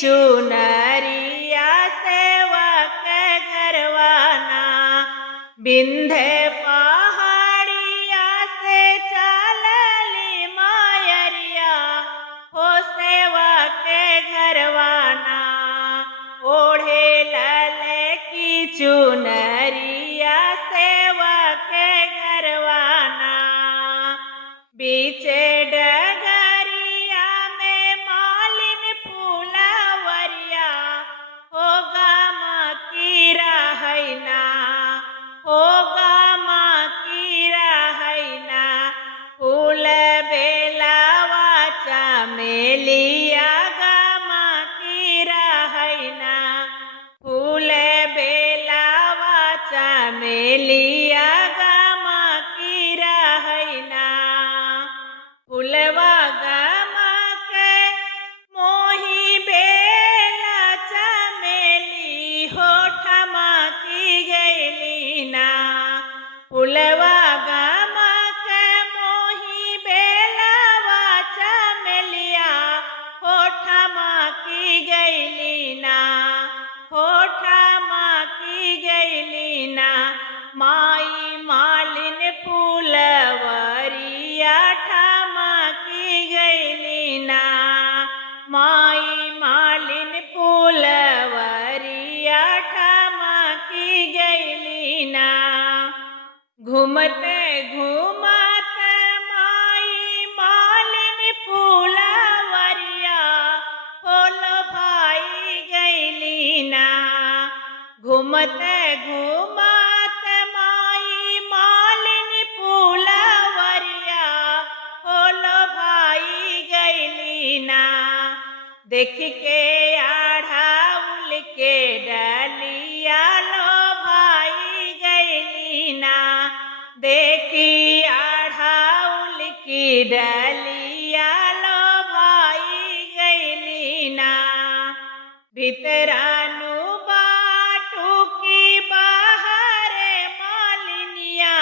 चुनरिया सेवक घरवाना। बिंधे पहाड़िया से चलली मायरिया हो सेवक घरवाना। ओढ़े लले की चुनरिया सेवक घरवाना। बीचे डगरिया में मालिन फूलवरिया हो गामा की रहैना। हो गामा की रहैना। फूल बेलावा चमेलिया गामा की रहैना। फूल बेलावा चमेलिया गामा की रहैना। फुलवा गामा के मोही बेला चमेली होठमा की गैलीना। फुलवा गामा के मोही बेलावा चमेलिया होठमा की गैलीना। होठमा की गैलीना। माई मालिन फूलवरिया ठमा की गैलीना। माई मालिन फूलवरिया ठमा की गैलीना। घूमते घूमते माई मालिन फूलवरिया होल भाई गैलीना। घूमते घूमते माई मालिन फूलवरिया होल भाई गैलीना। देख के आढ़ाउल के डलिया लो भाई गैलीना। देखी आढ़ाउल की डलिया लो भाई गैलीना। भितरानु बाटू की बाहर मालिनिया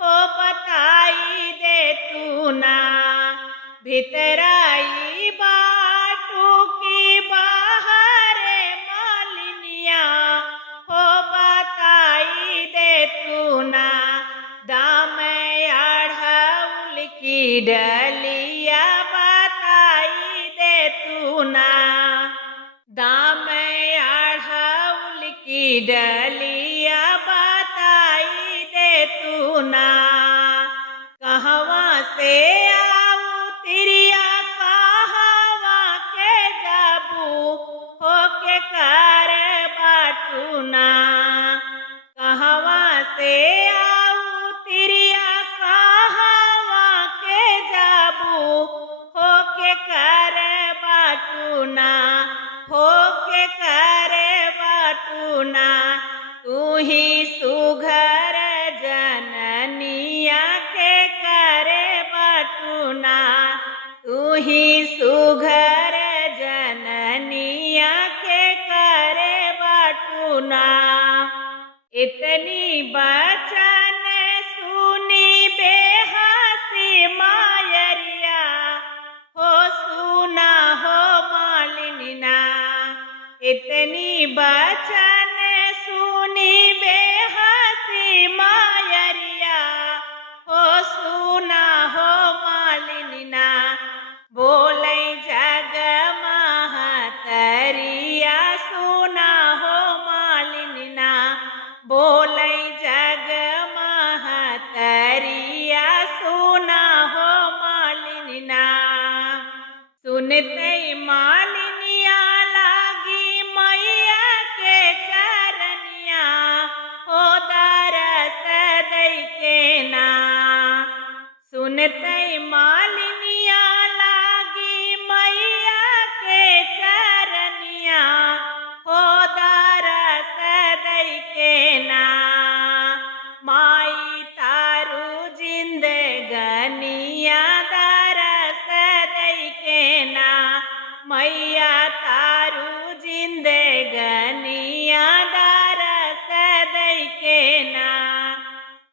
हो बताई दे तू ना। भितराई बाटू की बाहर मालिनिया हो बताई दे तू ना। दाम अढ़उल की डलिया बताई दे तू ना। दाम अढ़उल की डलिया बताई दे तू ना। कहवा से आऊ तिरिया कहवा के जाबू होके कर बाटू ना। कहवा से आऊ तिरिया कहवा के जाबू होके कर बाटू ना। होके कर बाटू ना। तू ही सुघर जननिया के करे बाटू ना। तू ही सुघर जननिया के करे बाटू ना। इतनी बचन सुनी बेहसी मायरिया हो सुना हो मालिना। इतनी बचन सुनी बेहसी मायरिया हो सुना हो मालिना। बोले जग महतरिया सुना हो मालिना। बोले जग महतरिया सुना हो मालिना। सुनते मालिनिया लागी मैया के चरनिया हो दरस दै के ना। सुनते